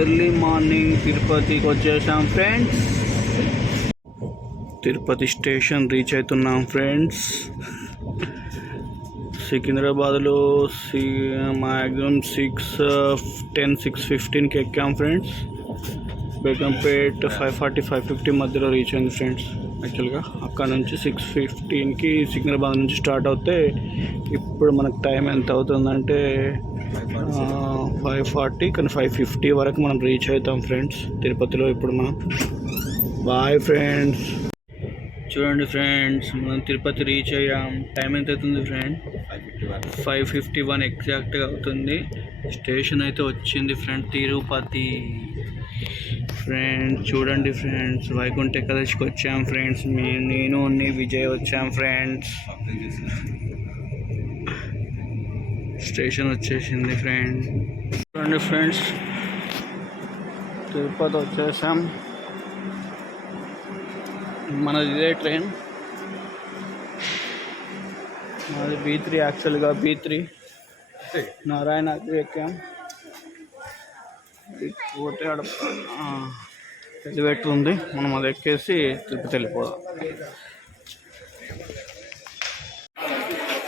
Early morning తిరుపతికి వచ్చేసాం friends. Tirupati station reach అవుతున్నాం ఫ్రెండ్స్. సికింద్రాబాద్లో మ్యాక్సిమం 6:15కి ఎక్కాం ఫ్రెండ్స్. బేగంపేట్ 5:40 5:50 మధ్యలో రీచ్ అయింది ఫ్రెండ్స్. యాక్చువల్గా అక్కడ నుంచి 6:15కి సికింద్రాబాద్ నుంచి స్టార్ట్ అవుతే ఇప్పుడు మనకు టైం ఎంత అవుతుందంటే 5:40, కానీ 5:50 వరకు మనం రీచ్ అవుతాం ఫ్రెండ్స్ తిరుపతిలో. ఇప్పుడు మనం బాయ్ ఫ్రెండ్స్. చూడండి ఫ్రెండ్స్, మనం తిరుపతి రీచ్ అయ్యాం. టైం ఎంత అవుతుంది ఫ్రెండ్? 5:51 ఎగ్జాక్ట్గా అవుతుంది. స్టేషన్ అయితే వచ్చింది ఫ్రెండ్, తిరుపతి ఫ్రెండ్స్. చూడండి ఫ్రెండ్స్, వైకుంఠ ఏకాదశికి వచ్చాం ఫ్రెండ్స్. నేను విజయ్ వచ్చాం ఫ్రెండ్స్. స్టేషన్ వచ్చేసింది ఫ్రెండ్. చూడండి ఫ్రెండ్స్, తిరుపతి వచ్చేసాం. మనది ఇదే ట్రైన్, మాది B3. యాక్చువల్గా B3 నారాయణకి ఎక్కాం. పోతే ఆడ ఎలివేటర్ ఉంది, మనం అది ఎక్కేసి తిరుపతి వెళ్ళిపోదాం.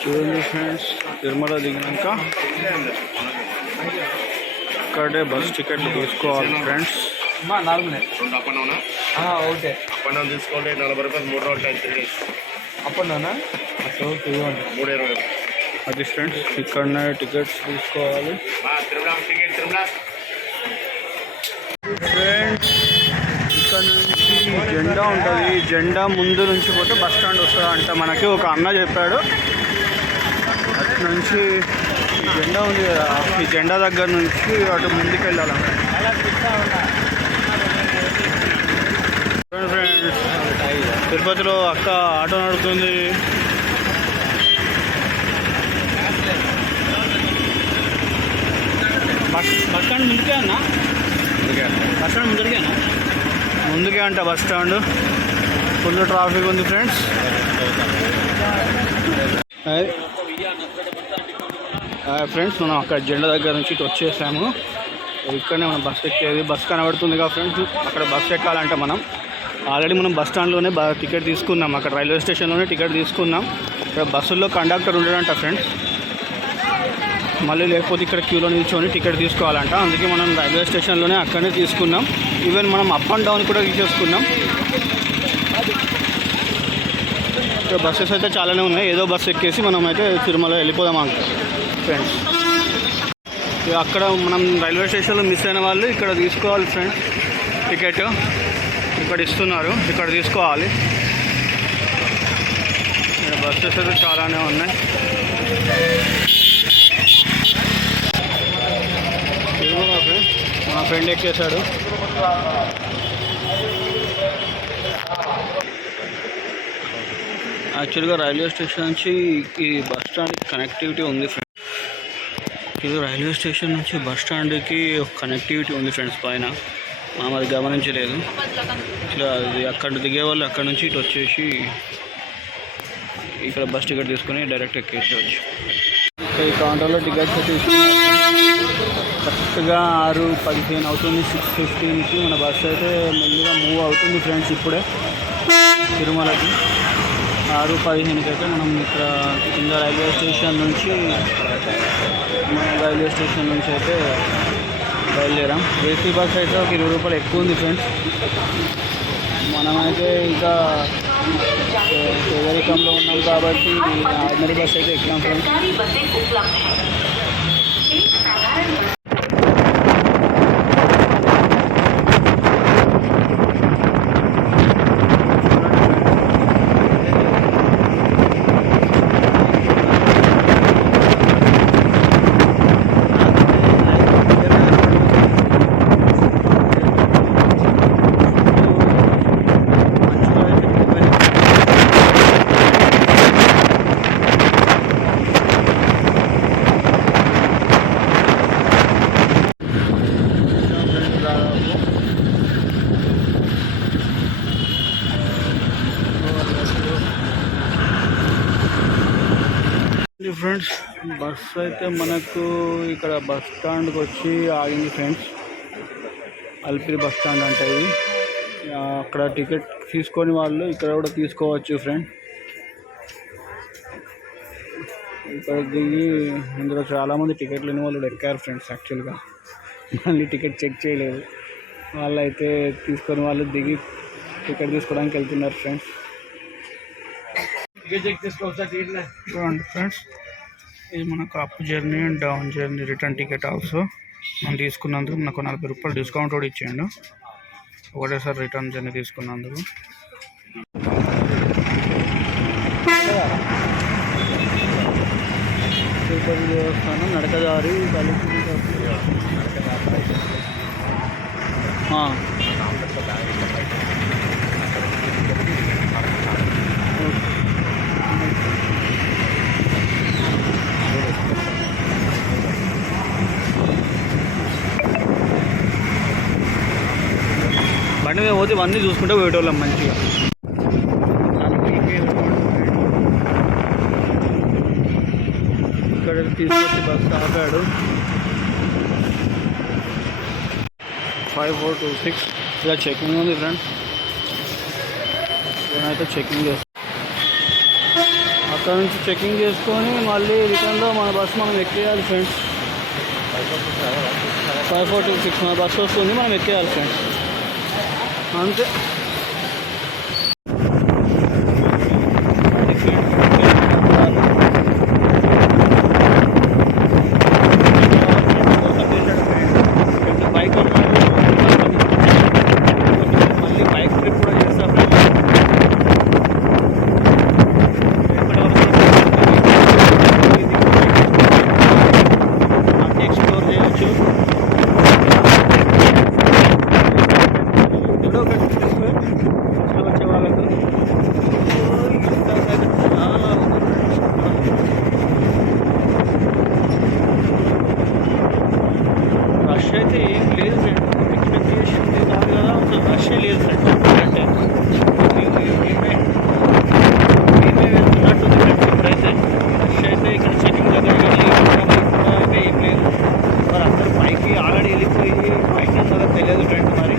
చూడండి ఫ్రెండ్స్, తిరుమల దిగినాక ఇక్కడే బస్ టికెట్లు తీసుకోవాలి friends. Okay, up and down తీసుకోండి. 40 రూపాయలు 3 రౌండ్లు తిరిగి అప్ అండ్ డౌనా 320 అది ఫ్రెండ్స్. ఇక్కడనే టికెట్స్ తీసుకోవాలి ఫ్రెండ్స్. ఇక్కడ నుంచి జెండా ఉంటుంది, జెండా ముందు నుంచి పోతే బస్ స్టాండ్ వస్తుంది అంట. మనకి ఒక అన్న చెప్పాడు. అటు నుంచి జెండా ఉంది కదా, ఈ జెండా దగ్గర నుంచి అటు ముందుకు వెళ్ళాలంట ఫ్రెండ్స్. తిరుపతిలో అక్క ఆటో నడుపుతుంది. బస్ స్టాండ్ ముందుకే అన్నా? బస్ స్టాండ్ ముందుకేనా? ముందుకే అంట బస్ స్టాండ్. ఫుల్ ట్రాఫిక్ ఉంది ఫ్రెండ్స్. ఫ్రెండ్స్, మనం అక్కడ జెండా దగ్గర నుంచి ఇటు వచ్చేసాము. ఇక్కడనే మనం బస్ ఎక్కేది. బస్ కనబడుతుంది కదా ఫ్రెండ్స్, అక్కడ బస్ ఎక్కాలంట. మనం ఆల్రెడీ మనం బస్ స్టాండ్లోనే టికెట్ తీసుకున్నాం, అక్కడ రైల్వే స్టేషన్లోనే టికెట్ తీసుకున్నాం. ఇక్కడ బస్సుల్లో కండక్టర్ ఉండడంట ఫ్రెండ్స్. మళ్ళీ లేకపోతే ఇక్కడ క్యూలో నిల్చొని టికెట్ తీసుకోవాలంట. అందుకే మనం రైల్వే స్టేషన్లోనే అక్కడనే తీసుకున్నాం. ఈవెన్ మనం అప్ అండ్ డౌన్ కూడా తీసేసుకున్నాం. ఇక్కడ బస్సెస్ అయితే చాలానే ఉన్నాయి. ఏదో బస్సు ఎక్కేసి మనం అయితే తిరుమల వెళ్ళిపోదాం ఫ్రెండ్స్. అక్కడ మనం రైల్వే స్టేషన్లో మిస్ అయిన వాళ్ళు ఇక్కడ తీసుకోవాలి ఫ్రెండ్స్. టికెట్ ఇక్కడ ఇస్తున్నారు, ఇక్కడ తీసుకోవాలి. ఇక్కడ బస్సెస్ అయితే చాలానే ఉన్నాయి. మా ఫ్రెండ్ ఎక్కేశాడు. యాక్చువల్గా రైల్వే స్టేషన్ నుంచి ఈ బస్ స్టాండ్కి కనెక్టివిటీ ఉంది ఫ్రెండ్స్. ఇది రైల్వే స్టేషన్ నుంచి బస్ స్టాండ్కి కనెక్టివిటీ ఉంది ఫ్రెండ్స్. పైన మనం అది గమనించలేదు. ఇట్లా అది అక్కడ దిగే వాళ్ళు అక్కడ నుంచి ఇటు వచ్చేసి ఇక్కడ బస్ టికెట్ తీసుకొని డైరెక్ట్ ఎక్కేసేవచ్చు. ఈ కౌంటర్లో టికెట్స్ తీసుకుని కరెక్ట్గా 6:15 అవుతుంది. 6:15కి మన బస్సు అయితే మెల్లిగా మూవ్ అవుతుంది ఫ్రెండ్స్. ఇప్పుడే తిరుమలకి 6:15కి అయితే మనం ఇక్కడ కింద రైల్వే స్టేషన్ నుంచి అయితే బయలుదేరాం. ఏసీ బస్ అయితే ఒక 20 రూపాయలు ఎక్కువ ఉంది ఫ్రెండ్స్. మనమైతే ఇంకా పేదరికంలో ఉన్నాం కాబట్టి ఆర్డినరీ బస్ అయితే ఎక్కాం ఫ్రెండ్స్. ఫ్రెండ్స్ బస్ అయితే మనకు ఇక్కడ బస్ స్టాండ్కి వచ్చి ఆగింది ఫ్రెండ్స్. అల్పిరి బస్ స్టాండ్ అంటే ఇది. అక్కడ టికెట్ తీసుకొని వాళ్ళు ఇక్కడ కూడా తీసుకోవచ్చు ఫ్రెండ్. ఇక్కడ దిగి ఇందులో చాలామంది టికెట్లు లేని వాళ్ళు ఎక్కారు ఫ్రెండ్స్. యాక్చువల్గా మళ్ళీ టికెట్ చెక్ చేయలేదు. వాళ్ళైతే తీసుకొని వాళ్ళు దిగి టికెట్ తీసుకోవడానికి వెళ్తున్నారు ఫ్రెండ్స్. చూడండి ఫ్రెండ్స్, ఇది మనకు up journey and down journey return ticket also. మనం తీసుకున్నందుకు మనకు 40 రూపాయలు డిస్కౌంట్ కూడా ఇచ్చేయండు ఒకటేసారి రిటర్న్ జర్నీ తీసుకున్నందుకు. తిరుపతి దేవస్థానం నడకదారి బండి మీద పోతే ఇవన్నీ చూసుకుంటే పోయేటోళ్ళం మంచిగా. ఇక్కడ తీసుకొచ్చి బస్సు ఆపాడు. 5426 ఇలా చెకింగ్ ఉంది ఫ్రెండ్స్. నేనైతే చెకింగ్ చేస్తాను. అక్కడ నుంచి చెకింగ్ చేసుకొని మళ్ళీ రిటర్న్లో మన బస్సు మనం ఎక్కేయాలి ఫ్రెండ్స్. 5426 మన బస్సు వస్తుంది, మనం ఎక్కేయాలి ఫ్రెండ్స్. అంతే. బైక్ మళ్ళీ బైక్ ట్రిప్ కూడా చేస్తా ఫ్రెండ్స్. ఎక్స్ప్లోర్ చేయవచ్చు. వచ్చే వాళ్ళకు చాలా రష్ అయితే ఏం లేదు ఫ్రెండ్. ఎక్స్పెక్ట్ చేసింది కాదు కదా, అసలు రష్ లేదు ఫ్రెండ్. అంటే మేమే వెళ్తున్నట్టుంది ఫ్రెండ్స్. ఇప్పుడైతే రష్ అయితే ఇక్కడ చెకింగ్ దగ్గర వెళ్ళి అయితే ఏం లేదు. మరి అందరూ పైకి ఆల్రెడీ వెళ్ళిపోయి పైకి అందరూ తెలియదు ఫ్రెండ్. మరి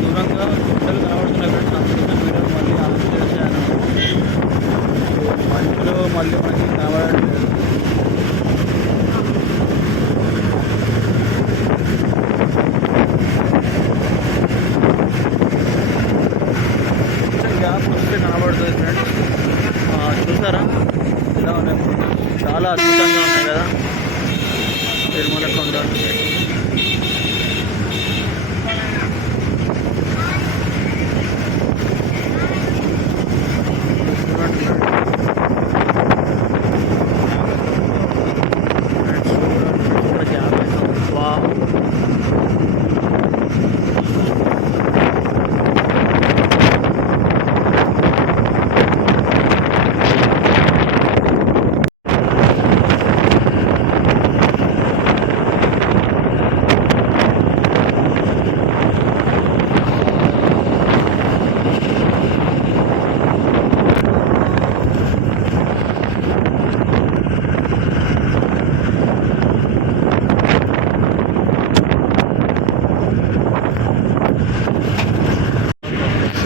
దూరంగా గుట్టలు కనబడుతున్నాయి ఫ్రెండ్స్. అందుకనే వీడియో మళ్ళీ ఆలోచన చేశాను. మధ్యలో మళ్ళీ మనకి కనబడడం లేదు. గ్యాప్ వస్తే కనబడుతుంది ఫ్రెండ్స్. చూసారా ఎలా ఉన్నాయి? చాలా అద్భుతంగా ఉన్నాయి కదా తిరుమల కొండ.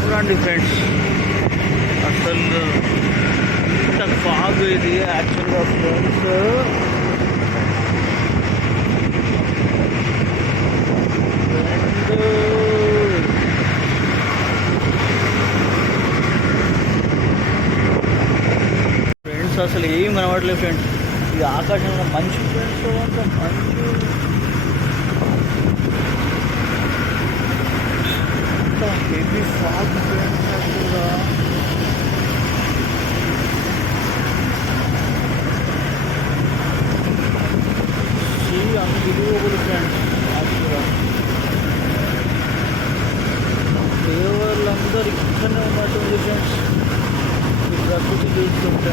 చూడండి ఫ్రెండ్స్, అసలు ఇంత ఫాగ్ ఇది యాక్చువల్గా ఫ్రెండ్స్. ఫ్రెండ్స్ అసలు ఏం కనబడలేదు ఫ్రెండ్స్. ఇది ఆకాశంలో మంచు ఫ్రెండ్స్. మంచు హెవీ ఫాగ్ ఫ్రెండ్స్. యాక్చువల్గా అన్బిలీవబుల్ ఫ్రెండ్స్. యాక్చువల్గా దేవర్లందరూ ఇక్కడనే ఉన్నట్టుంది ఫ్రెండ్స్. ఈ ప్రకృతి చూస్తుంటే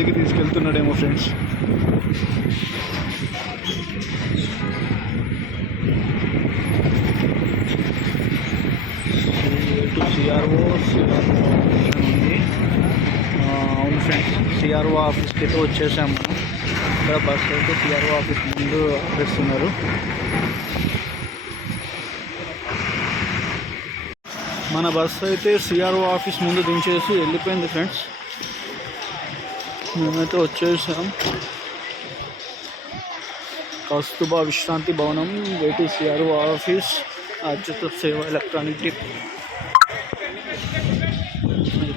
ముందుకి తీసుకెళ్తున్నాడేమో ఫ్రెండ్స్. సిఆర్ఓ ఉంది. అవును ఫ్రెండ్స్, సిఆర్ఓ ఆఫీస్కి అయితే వచ్చేసాము మనం. ఇక్కడ బస్ అయితే సిఆర్ఓ ఆఫీస్ ముందు ఆపేస్తున్నారు. మన బస్సు అయితే సిఆర్ఓ ఆఫీస్ ముందు దించేసి వెళ్ళిపోయింది ఫ్రెండ్స్. మేమైతే వచ్చేసాం. కస్తూర్బా విశ్రాంతి భవనం, వేటు సిఆర్ఓ ఆఫీస్, అచ్యుత సేవ ఎలక్ట్రానిక్ డిప్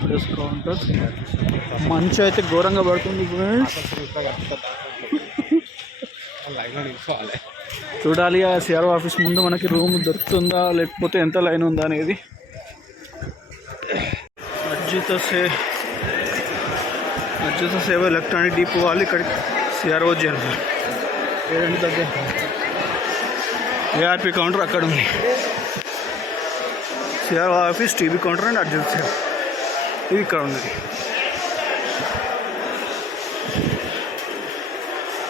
ప్రెస్ కౌంటర్. మంచి అయితే ఘోరంగా పడుతుంది ఫ్రెండ్స్. చూడాలి ఆ సిఆర్ఓ ఆఫీస్ ముందు మనకి రూమ్ దొరుకుతుందా లేకపోతే ఎంత లైన్ ఉందా అనేది. అచ్యుత సేవ ఎలక్ట్రానిక్ డిపో వాళ్ళు ఇక్కడికి సిఆర్ఓ చేయాలి. ఏదండి దగ్గర ఏఆర్పి కౌంటర్ అక్కడ ఉంది. CRO office, TV counter and Achyuta సేవ ఇవి ఇక్కడ ఉన్నాయి.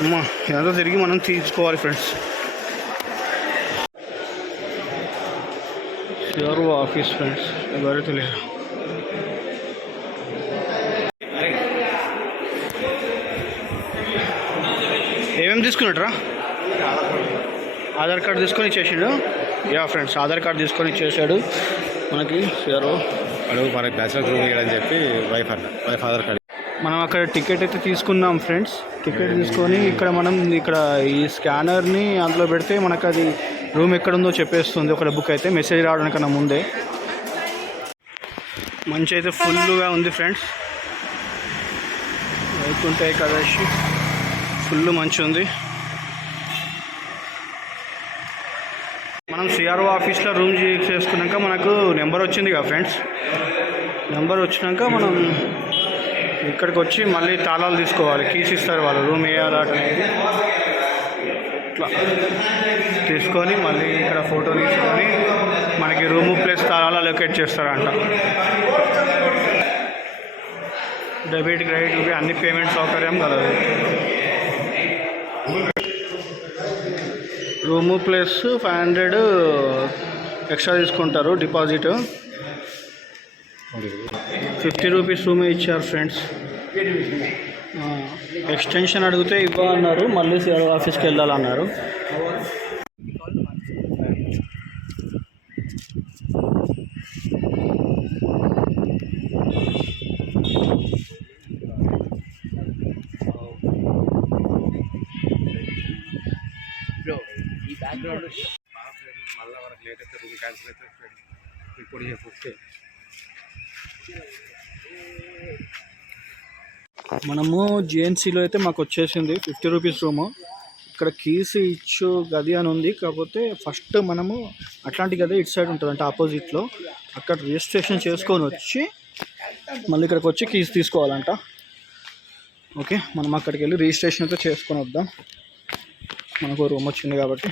అమ్మా ఇదంతా తిరిగి మనం తీసుకోవాలి ఫ్రెండ్స్. సిఆర్ఓ ఆఫీస్ ఫ్రెండ్స్, ఎవరైతే లేరు. ఏమేమి తీసుకున్నట్రా? ఆధార్ కార్డు తీసుకొని ఇచ్చేసాడు. యా ఫ్రెండ్స్, ఆధార్ కార్డు తీసుకొని ఇచ్చేసాడు మనకి సిఆర్ఓ. అడుగు మనకి బ్యాచులర్ రూమ్ ఇవ్వడం చెప్పి వైఫ్ ఆధార్ కార్డు. మనం అక్కడ టికెట్ అయితే తీసుకున్నాం ఫ్రెండ్స్. టికెట్ తీసుకొని ఇక్కడ మనం ఇక్కడ ఈ స్కానర్ని అందులో పెడితే మనకు అది రూమ్ ఎక్కడుందో చెప్పేస్తుంది. ఒక బుక్ అయితే మెసేజ్ రావడానికన్నా ముందే. మంచి అయితే ఫుల్గా ఉంది ఫ్రెండ్స్. వైకుంఠ ఏకాదశి ఫుల్ మంచి ఉంది. మనం సిఆర్ఓ ఆఫీస్లో రూమ్ చేసుకున్నాక మనకు నెంబర్ వచ్చింది కదా ఫ్రెండ్స్. నెంబర్ వచ్చినాక మనం ఇక్కడికి వచ్చి మళ్ళీ తాళాలు తీసుకోవాలి. కీస్ ఇస్తారు వాళ్ళు, రూమ్ వేయాలి అనేది. ఇట్లా తీసుకొని మళ్ళీ ఇక్కడ ఫోటో తీసుకొని మనకి రూము ప్లస్ తాళాలు అలొకేట్ చేస్తారంట. డెబిట్, క్రెడిట్ అన్ని పేమెంట్ సౌకర్యం కలదు. రూము ప్లస్ 500 ఎక్స్ట్రా తీసుకుంటారు డిపాజిట్. 50 రూపీస్ రూమే ఇచ్చారు ఫ్రెండ్స్. ఎక్స్టెన్షన్ అడిగితే ఇవ్వన్నారు, మళ్ళీ సిఆర్ఓ ఆఫీస్కి వెళ్ళాలన్నారు. ఈ బ్యాక్గ్రౌండ్ మళ్ళీ వరకు లేట్ అయితే రూమ్ క్యాన్సిల్ అయితే రిపోర్ట్ చేస్తే మనము జిఎన్సీలో అయితే మాకు వచ్చేసింది 50 రూపీస్ రూము. ఇక్కడ కీస్ ఇచ్చు గది అని ఉంది. కాకపోతే ఫస్ట్ మనము అట్లాంటి గది ఇటు సైడ్ ఉంటుంది, అంటే ఆపోజిట్లో. అక్కడ రిజిస్ట్రేషన్ చేసుకొని వచ్చి మళ్ళీ ఇక్కడికి వచ్చి కీస్ తీసుకోవాలంట. ఓకే, మనం అక్కడికి వెళ్ళి రిజిస్ట్రేషన్ అయితే చేసుకొని వద్దాం. మనకు రూమ్ వచ్చింది కాబట్టి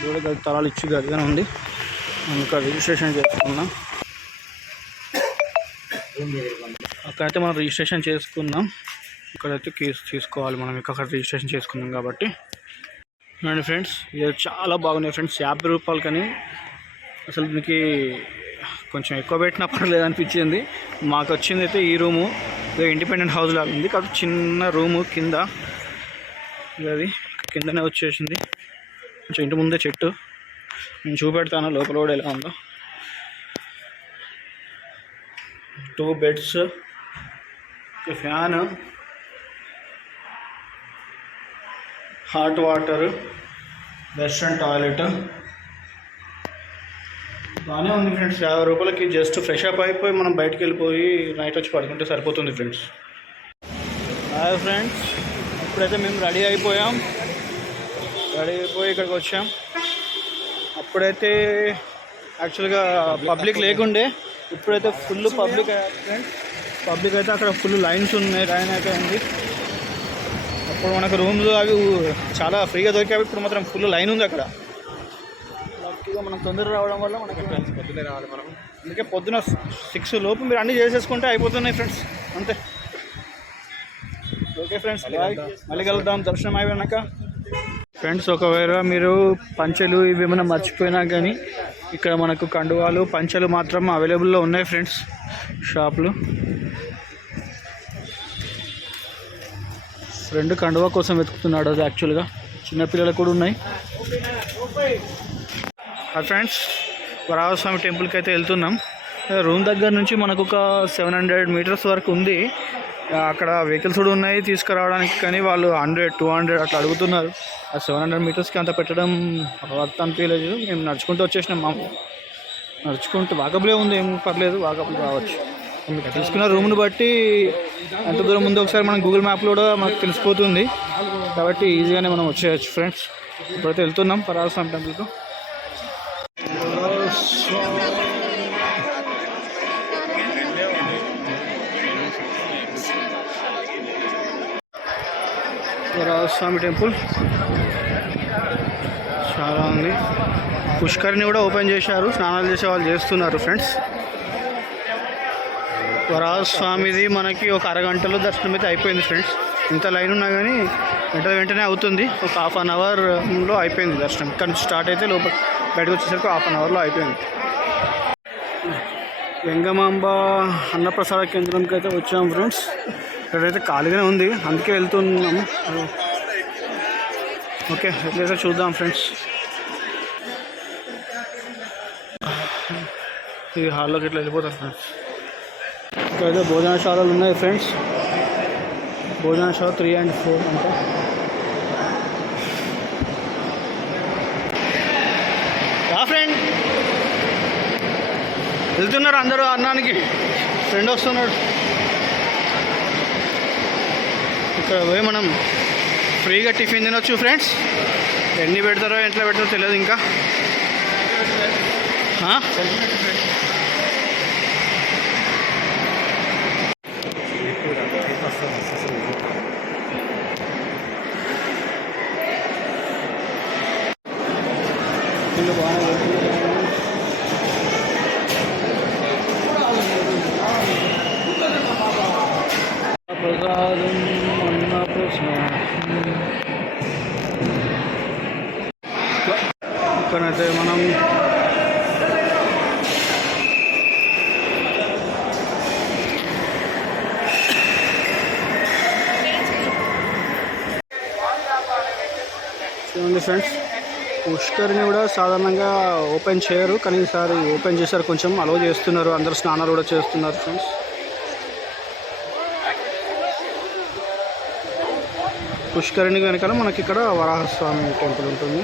గోడ గది తలాలు ఇచ్చి గది అని ఉంది. మనం ఇక్కడ రిజిస్ట్రేషన్ చేసుకున్నాం. అక్కడైతే మనం రిజిస్ట్రేషన్ చేసుకున్నాం. ఇక్కడైతే కేసు తీసుకోవాలి మనం. అక్కడ రిజిస్ట్రేషన్ చేసుకున్నాం కాబట్టి. అండ్ ఫ్రెండ్స్, ఇది చాలా బాగున్నాయి ఫ్రెండ్స్. 50 రూపాయలు కానీ అసలు మీకు కొంచెం ఎక్కువ పెట్టినా పర్లేదు అనిపించింది. మాకు వచ్చింది అయితే ఈ రూము ఇండిపెండెంట్ హౌస్ లాగా ఉంది. కాబట్టి చిన్న రూము కింద, అది కిందనే వచ్చేసింది. కొంచెం ఇంటి ముందే చెట్టు. నేను చూపెడతాను లోపల కూడా ఎలా ఉందో. 2 బెడ్స్, ఒక fan, hot water, western toilet. బాగానే ఉంది ఫ్రెండ్స్. 50 రూపాయలకి జస్ట్ ఫ్రెష్ అప్ అయిపోయి మనం బయటకు వెళ్ళిపోయి నైట్ వచ్చి పడుకుంటే సరిపోతుంది ఫ్రెండ్స్. హాయ్ ఫ్రెండ్స్, ఇప్పుడైతే మేము రెడీ అయిపోయాం. రెడీ అయిపోయి ఇక్కడికి వచ్చాం. అప్పుడైతే యాక్చువల్గా పబ్లిక్ లేకుండే, ఇప్పుడైతే ఫుల్ పబ్లిక్ ఫ్రెండ్స్. పబ్లిక్ అయితే అక్కడ ఫుల్ లైన్స్ ఉన్నాయి, లైన్ అయితే ఉంది. అప్పుడు మనకు రూమ్స్ అవి చాలా ఫ్రీగా దొరికాయి. ఇప్పుడు మాత్రం ఫుల్ లైన్ ఉంది అక్కడ. లక్కీగా మనం తొందరగా రావడం వల్ల మనకి పొద్దున్నే రావాలి మనం. అందుకే పొద్దున 6 లోపు మీరు అన్నీ చేసేసుకుంటే అయిపోతున్నాయి ఫ్రెండ్స్, అంతే. Okay friends, bye. మళ్ళీ కలుద్దాం దర్శనం అయిపోయినాక. ఫ్రెండ్స్, ఒకవేళ మీరు పంచెలు ఇవి ఏమైనా మర్చిపోయినా కానీ ఇక్కడ మనకు కండువాలు పంచెలు మాత్రం అవైలబుల్లో ఉన్నాయి ఫ్రెండ్స్ షాప్లో. ఫ్రెండ్ కండువా కోసం వెతుకుతున్నాడు, అది యాక్చువల్గా చిన్నపిల్లలు కూడా ఉన్నాయి. ఫ్రెండ్స్, వరాహస్వామి టెంపుల్కి అయితే వెళ్తున్నాం. రూమ్ దగ్గర నుంచి మనకు ఒక 700 మీటర్స్ వరకు ఉంది. అక్కడ వెహికల్స్ కూడా ఉన్నాయి తీసుకురావడానికి, కానీ వాళ్ళు 100-200 అట్లా అడుగుతున్నారు. ఆ 700 మీటర్స్కి అంత పెట్టడం వర్త్ అనిపించలేదు. మేము నడుచుకుంటూ వచ్చేసినాం. నడుచుకుంటూ వాకబులే ఉంది, ఏం పర్లేదు, వాకబుల్ రావచ్చు. తీసుకున్న రూమ్ని బట్టి ఎంత దూరం ఉందో ఒకసారి మనం గూగుల్ మ్యాప్లో కూడా మనకు తెలిసిపోతుంది, కాబట్టి ఈజీగానే మనం వచ్చేయచ్చు. ఫ్రెండ్స్, ఇప్పుడైతే వెళ్తున్నాం వరాహస్వామి టెంపుల్కు. వరాహస్వామి టెంపుల్ చాలా ఉంది. పుష్కరిని కూడా ఓపెన్ చేశారు, స్నానాలు చేసే వాళ్ళు చేస్తున్నారు. ఫ్రెండ్స్, వరాహస్వామిది మనకి ఒక అరగంటలో దర్శనం అయితే అయిపోయింది. ఫ్రెండ్స్, ఇంత లైన్ ఉన్నా కానీ వెంటనే అవుతుంది. ఒక 1/2 అవర్లో అయిపోయింది దర్శనం. ఇక్కడ నుంచి స్టార్ట్ అయితే లోపల బయటకు వచ్చేసరికి 1/2 అవర్లో అయిపోయింది. వెంగమాంబ అన్నప్రసాద కేంద్రంకి అయితే వచ్చాము ఫ్రెండ్స్. ఇక్కడైతే ఖాళీగానే ఉంది, అందుకే వెళ్తున్నాము. ఓకే, ఎట్లయితే చూద్దాం ఫ్రెండ్స్. ఈ హాల్లోకి ఇట్లా వెళ్ళిపోతారు ఫ్రెండ్స్. ఇక్కడైతే భోజనశాలలు ఉన్నాయి ఫ్రెండ్స్. భోజనశాల 3 and 4 అంటే. ఫ్రెండ్ వెళ్తున్నారు అందరూ అన్నానికి. ఫ్రెండ్ వస్తున్నాడు. ఇక్కడ పోయి మనం ఫ్రీగా టిఫిన్ తినొచ్చు ఫ్రెండ్స్. ఎన్ని పెడతారో ఎట్లా పెడతారో తెలియదు ఇంకా. ప్రసాదం ఇక్కడైతే మనం చూడండి ఫ్రెండ్స్, పుష్కరిని కూడా సాధారణంగా ఓపెన్ చేయరు, కానీ ఈసారి ఓపెన్ చేశారు, కొంచెం అలౌ చేస్తున్నారు. అందరూ స్నానాలు కూడా చేస్తున్నారు ఫ్రెండ్స్. పుష్కరిణి వెనకాల మనకి ఇక్కడ వరాహస్వామి టెంపుల్ ఉంటుంది.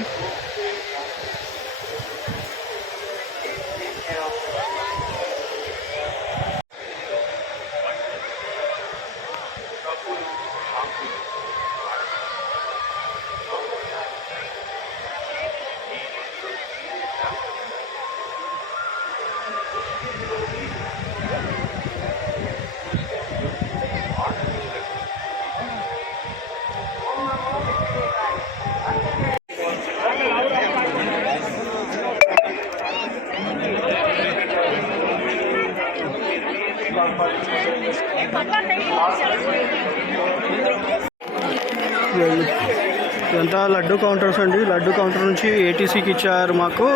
ఇదంతా లడ్డు కౌంటర్స్ అండి. లడ్డు కౌంటర్ నుంచి ఏటీసీకి ఇచ్చారు మాకు.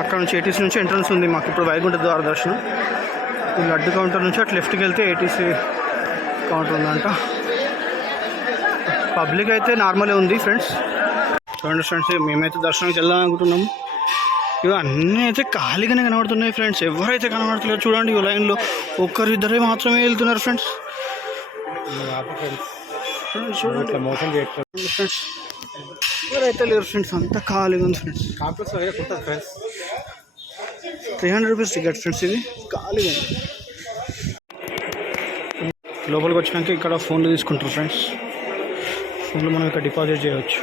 అక్కడ నుంచి ఏటీసీ నుంచి ఎంట్రన్స్ ఉంది మాకు. ఇప్పుడు వైకుంఠ ద్వార దర్శనం. ఈ లడ్డు కౌంటర్ నుంచి అటు లెఫ్ట్కి వెళ్తే ఏటీసీ కౌంటర్ ఉందంట. పబ్లిక్ అయితే నార్మలే ఉంది ఫ్రెండ్స్. చూడండి ఫ్రెండ్స్, మేమైతే దర్శనానికి వెళ్దాం అనుకుంటున్నాము. ఇవి అన్నీ అయితే ఖాళీగానే కనబడుతున్నాయి ఫ్రెండ్స్. ఎవరైతే కనబడతలేరు చూడండి. ఈ లైన్లో ఒక్కరిద్దరే మాత్రమే వెళ్తున్నారు ఫ్రెండ్స్. మోసం చేయట్లేదు ఫ్రెండ్స్. ఎవరైతే లేరు ఫ్రెండ్స్, అంతా ఖాళీగా ఉంది ఫ్రెండ్స్. 300 rupees ticket friends. ఇది ఖాళీగా ఉంది. లోపలికి వచ్చినాక ఇక్కడ ఫోన్లు తీసుకుంటారు ఫ్రెండ్స్. ఫోన్లు మనం ఇక్కడ డిపాజిట్ చేయవచ్చు.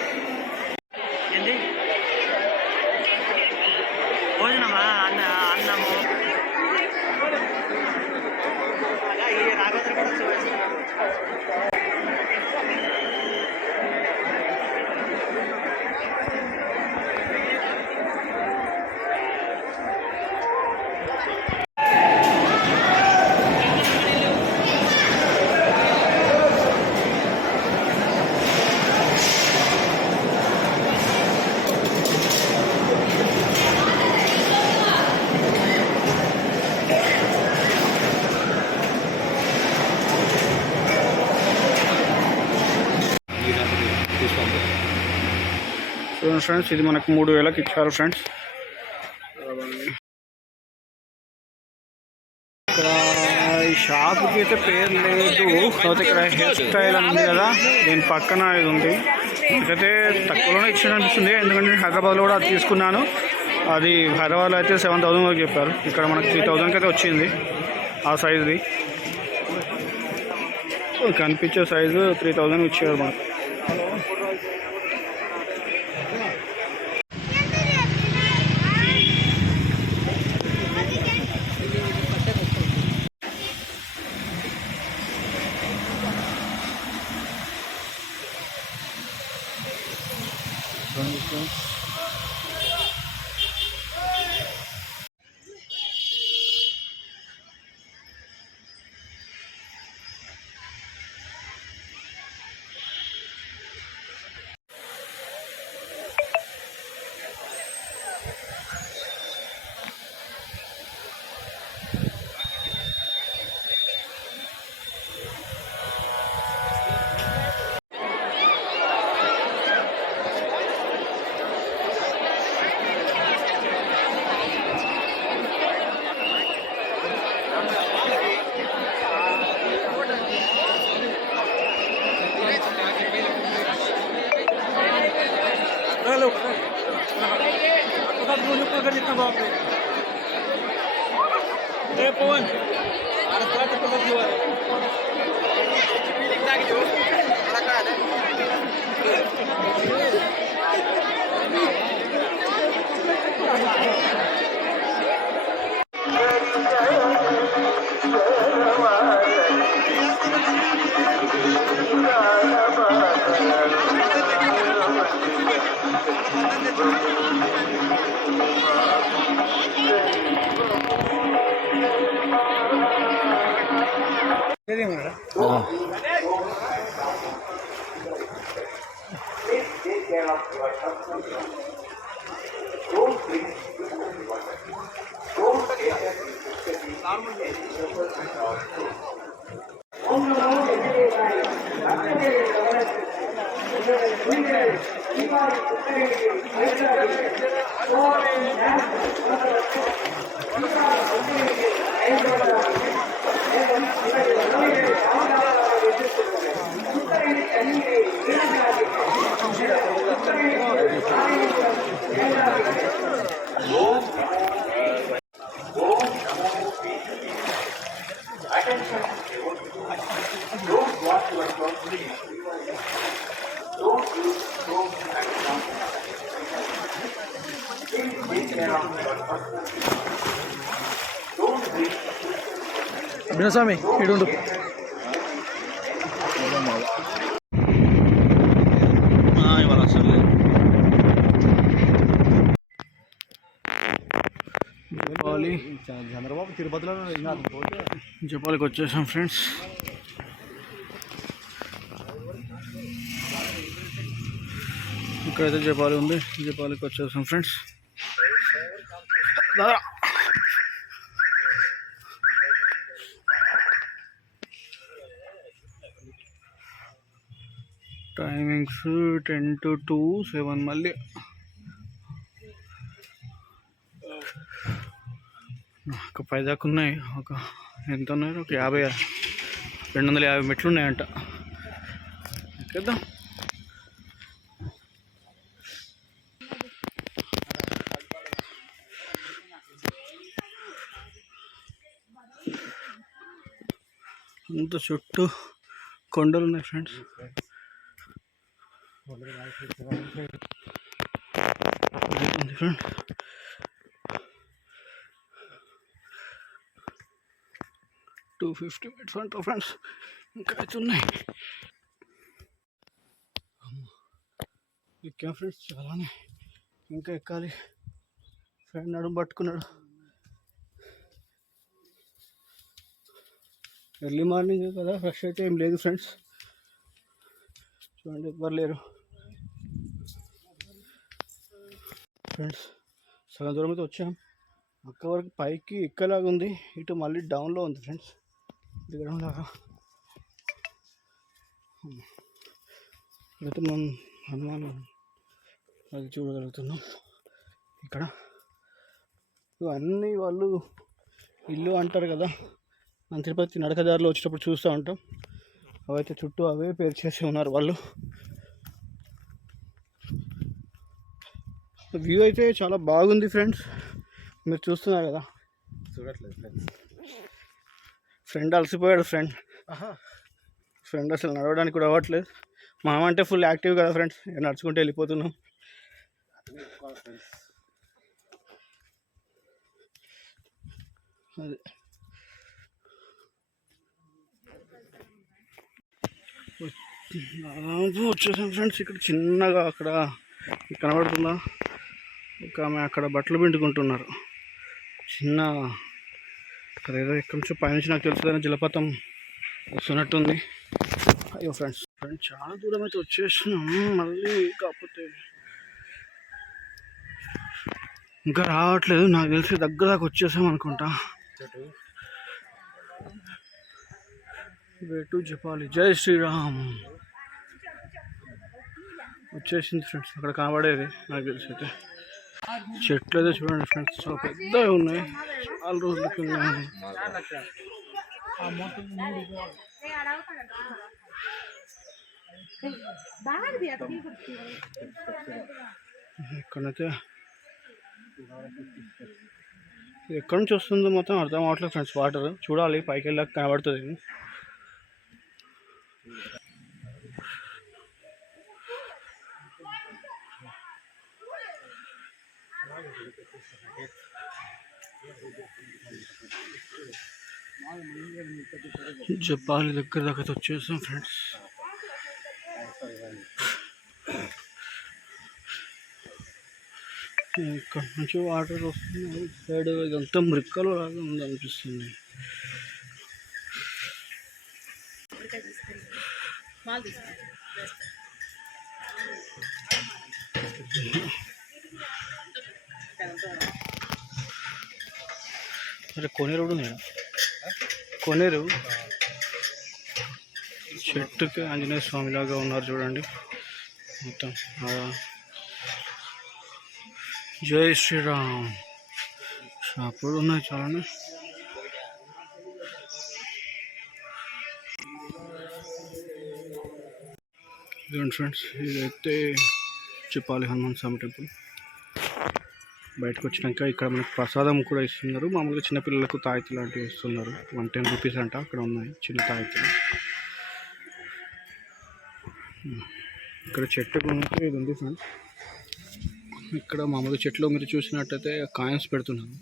చూడండి ఫ్రెండ్స్, ఇది మనకు 3000కి ఇచ్చారు ఫ్రెండ్స్. ఇక్కడ ఈ షాప్కి అయితే పేరు లేదు, కాకపోతే ఇక్కడ హెయిర్ స్టైల్ అని ఉంది కదా, దీని పక్కన ఇది ఉంది. ఇదైతే తక్కువలోనే ఇచ్చిన అనిపిస్తుంది, ఎందుకంటే నేను హైదరాబాద్లో కూడా అది తీసుకున్నాను. అది హైదరాబాద్లో అయితే 7000 వరకు చెప్పారు, ఇక్కడ మనకు 3000కి అయితే వచ్చింది. ఆ సైజుది కనిపించే సైజు 3000 ఇచ్చారు మనకు. అభినస్వామి ఇడుండు. ఇవాళ అసలు చంద్రబాబు తిరుపతిలో జపాలికి వచ్చేసాం ఫ్రెండ్స్. ఇక్కడైతే జపాలి ఉంది, జపాలికి వచ్చేసాం ఫ్రెండ్స్. దాదా టైమింగ్స్ 10 to 2, 7 మళ్ళీ ఒక 10 దాకా ఉన్నాయి. ఒక ఎంత ఉన్నాయి, ఒక 250 మెట్లు ఉన్నాయంట. ఎక్కేద్దాం. అంత చుట్టూ కొండలు ఉన్నాయి ఫ్రెండ్స్. ఫ్రెండ్ 250 minutes అంట ఫ్రెండ్స్, ఇంకా అయితే ఉన్నాయి. ఎక్కాం ఫ్రెండ్స్, చాలానే ఇంకా ఎక్కాలి. ఫ్రెండ్ నడుము పట్టుకున్నాడు. ఎర్లీ మార్నింగ్ కదా, ఫ్రెష్ అయితే ఏం లేదు ఫ్రెండ్స్. చూడండి, ఎవ్వరు లేరు ఫ్రెండ్స్. సగం దూరం అయితే వచ్చాం. అక్కడ వరకు పైకి ఎక్కలాగా ఉంది, ఇటు మళ్ళీ డౌన్లో ఉంది ఫ్రెండ్స్, దిగడం లాగా. అయితే మనం అది చూడగలుగుతున్నాం. ఇక్కడ ఇవన్నీ వాళ్ళు ఇల్లు అంటారు కదా, మన తిరుపతి నడకదారిలో వచ్చేటప్పుడు చూస్తూ ఉంటాం. అవైతే చుట్టూ అవే పేరు చేసి ఉన్నారు వాళ్ళు. వ్యూ అయితే చాలా బాగుంది ఫ్రెండ్స్, మీరు చూస్తున్నారు కదా. చూడట్లేదు ఫ్రెండ్స్. ఫ్రెండ్ అలసిపోయాడు. ఫ్రెండ్ అసలు నడవడానికి కూడా అవ్వట్లేదు. మనం అంటే ఫుల్ యాక్టివ్ కదా ఫ్రెండ్స్, నడుచుకుంటూ వెళ్ళిపోతున్నాం. అదే వచ్చేసాం ఫ్రెండ్స్. ఇక్కడ చిన్నగా అక్కడ కనబడుతుందా, ఒక ఆమె అక్కడ బట్టలు పిండుకుంటున్నారు. చిన్న అక్కడ ఏదో ఎక్కడి నుంచో పైనుంచి నాకు తెలుసు జలపాతం వస్తున్నట్టుంది. అయ్యో ఫ్రెండ్స్ చాలా దూరం అయితే వచ్చేసినాం. మళ్ళీ కాకపోతే ఇంకా రావట్లేదు, నాకు తెలిసి దగ్గర దాకా వచ్చేసాం అనుకుంటా. వేటు జపాలి, జై శ్రీరామ్ వచ్చేసింది ఫ్రెండ్స్. అక్కడ కనబడేది నాకు తెలిసి అయితే చెట్లు అయితే చూడండి ఫ్రెండ్స్, చాలా పెద్దగా ఉన్నాయి. చాలా రోజుల కింద ఇక్కడైతే ఎక్కడి నుంచి వస్తుందో మొత్తం అర్థం అవట్లేదు ఫ్రెండ్స్. వాటర్ చూడాలి, పైకి వెళ్ళాక కనబడుతుంది. జపాలి దగ్గర దాకా వచ్చేసాం ఫ్రెండ్స్. ఇక్కడ నుంచి వాటర్ వస్తుంది. సైడ్ ఇదంతా మృక్కలు లాగా ఉంది అనిపిస్తుంది. అరే కోనేరు కూడా ఉంది. కోనేరు చెట్టుకి ఆంజనేయ స్వామి లాగా ఉన్నారు చూడండి మొత్తం. జై శ్రీరామ్ షాపులు ఉన్నాయి చాలానే. ఇదండి ఫ్రెండ్స్, ఇదైతే చెప్పాలి హనుమాన్ స్వామి టెంపుల్. బయటకు వచ్చినాక ఇక్కడ మనకు ప్రసాదం కూడా ఇస్తున్నారు. మామూలుగా చిన్నపిల్లలకు తాయితీ లాంటివి ఇస్తున్నారు. 110 రూపీస్ అంట. అక్కడ ఉన్నాయి చిన్న తాయితీలు. ఇక్కడ చెట్టు ఇది ఉంది ఫ్రెండ్స్. ఇక్కడ మామూలుగా చెట్లు మీరు చూసినట్టయితే కాయిన్స్ పెడుతున్నారు.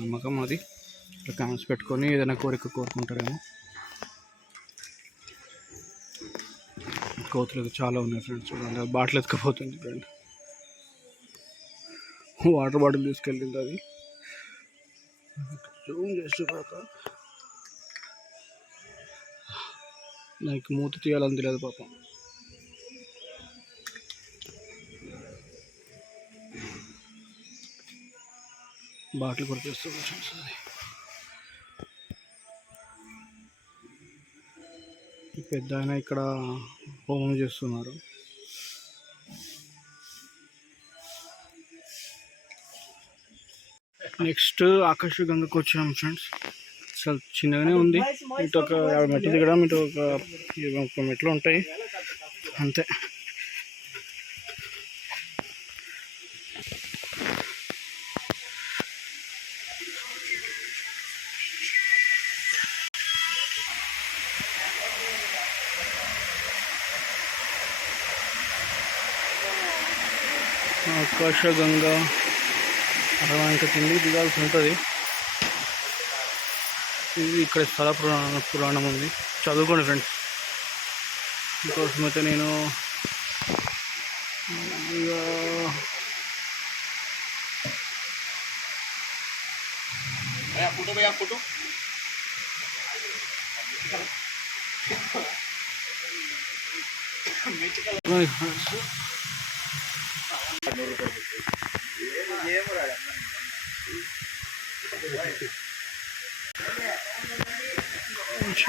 నమ్మకం అది. ఇక్కడ కాయిన్స్ పెట్టుకొని ఏదైనా కోరిక కోరుకుంటారేమో. కోతులు చాలా ఉన్నాయి ఫ్రెండ్స్ చూడండి. బాటిల్ ఎత్తుకపోతుంది ఫ్రెండ్. వాటర్ బాటిల్ తీసుకెళ్ళింది అది. జూమ్ చేసి నాకు మూత తీయాలని తెలియదు పాపం. బాటిల్ కూడా చేస్తుంది. పెద్ద ఆయన ఇక్కడ హోమం చేస్తున్నారు. నెక్స్ట్ ఆకాశగంగకు వచ్చాం ఫ్రెండ్స్. అసలు చిన్నగానే ఉంది. ఇటు ఒక 50 మెట్లు దిగడం, ఇటు ఒక మెట్లు ఉంటాయి అంతే. ఆకాశగంగా ఇంకా కిందికి దిగాల్సి ఉంటుంది. ఇది ఇక్కడ స్థల పురాణం ఉంది, చదువుకోండి ఫ్రెండ్స్. ఇంకోసమైతే నేను ఫోటో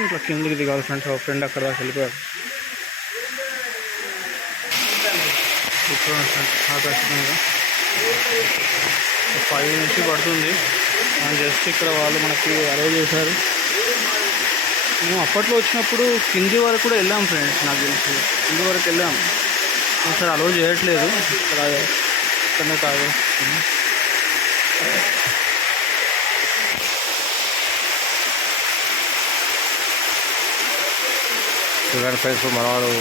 ఇట్లా కిందికి దిగాలి ఫ్రెండ్స్. ఒక ఫ్రెండ్ అక్కడ దాకా వెళ్ళిపోయాడు. ఇక్కడ ఆకర్షణీయంగా 5 నుంచి పడుతుంది. జస్ట్ ఇక్కడ వాళ్ళు మనకి అలౌ చేశారు. మేము అప్పట్లో వచ్చినప్పుడు కింది వరకు కూడా వెళ్ళాం ఫ్రెండ్స్, నాకు తెలిసి కింది వరకు వెళ్ళాం. ఒకసారి అలౌ చేయట్లేదు ఇక్కడనే కాదు. చూడండి ఫ్రెండ్స్, మనవాడు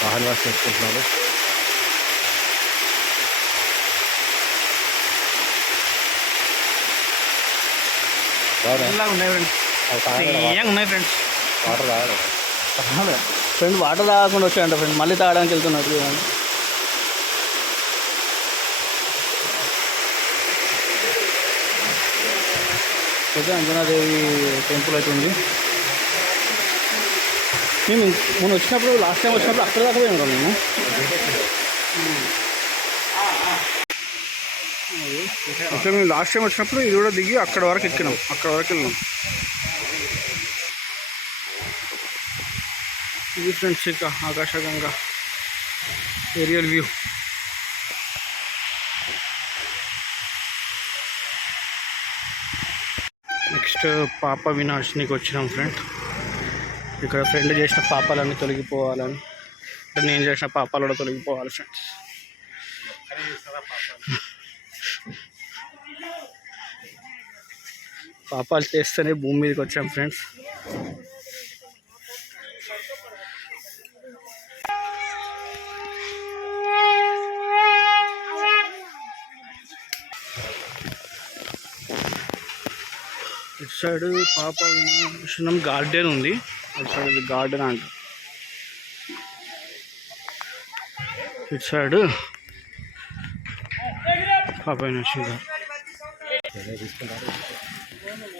వాహన వాసి చేసుకుంటున్నాడు. ఉన్నాయి ఫ్రెండ్స్, ఉన్నాయి ఫ్రెండ్స్. వాటర్ తాగలేదు ఫ్రెండ్, వాటర్ తాగకుండా వచ్చాయంట ఫ్రెండ్, మళ్ళీ తాగడానికి వెళ్తున్నారు. అయితే అంజనాదేవి టెంపుల్ అయితే ఉంది. మేము మొన్న వచ్చినప్పుడు, లాస్ట్ టైం వచ్చినప్పుడు అక్కడ దాకా పోయాం కదా మేము. అక్కడ మేము లాస్ట్ టైం వచ్చినప్పుడు ఇది కూడా దిగి అక్కడ వరకు ఎక్కినాం, అక్కడ వరకు వెళ్ళినాం. ఇది ఫ్రెండ్స్ ఇక ఆకాశగంగా ఏరియల్ వ్యూ. నెక్స్ట్ పాప వినాశనికి వచ్చినాం ఫ్రెండ్. ఇక్కడ ఫ్రెండ్ చేసిన పాపాలన్నీ తొలగిపోవాలని, అంటే నేను చేసిన పాపాలు కూడా తొలగిపోవాలి ఫ్రెండ్స్. పాపాలు చేస్తేనే భూమి మీదకి వచ్చాం ఫ్రెండ్స్. ఇటు సైడ్ పాప వినాశనం గార్డెన్ ఉంది, అటు సైడ్ ఇది గార్డెన్ అంట. ఇటు సైడ్ పాప వినాశనం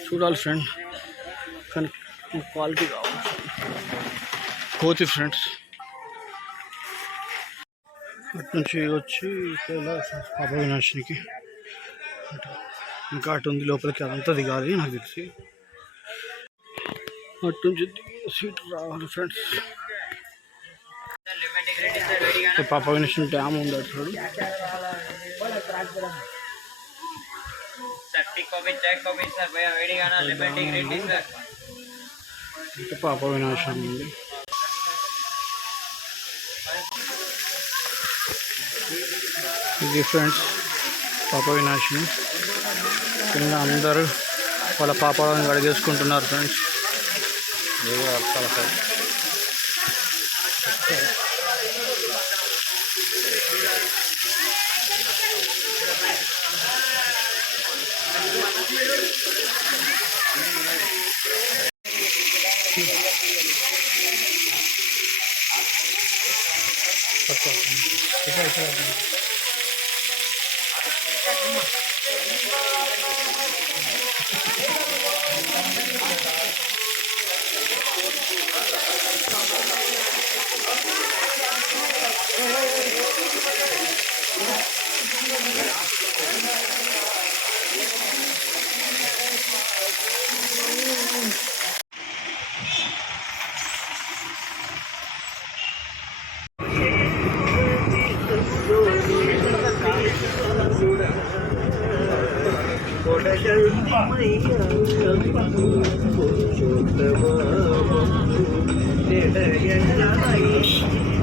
చూడాలి ఫ్రెండ్, కానీ క్వాలిటీ కావాలి. కోతి ఫ్రెండ్స్ అటు నుంచి వచ్చి పాప వినాశనికి ఇంకా అటు ఉంది లోపలికి, అదంతా దిగాలి నాకు తెలిసి. అటు నుంచి సీట్ రావాలి ఫ్రెండ్స్. పాప వినాశనం డ్యామ్ ఉంది అటు సైడ్. ఇంకా పాప వినాశనం ఉంది. ఇది ఫ్రెండ్స్ పాప వినాశనం. కింద అందరూ వాళ్ళ పాపాలను గడిగేసుకుంటున్నారు ఫ్రెండ్స్.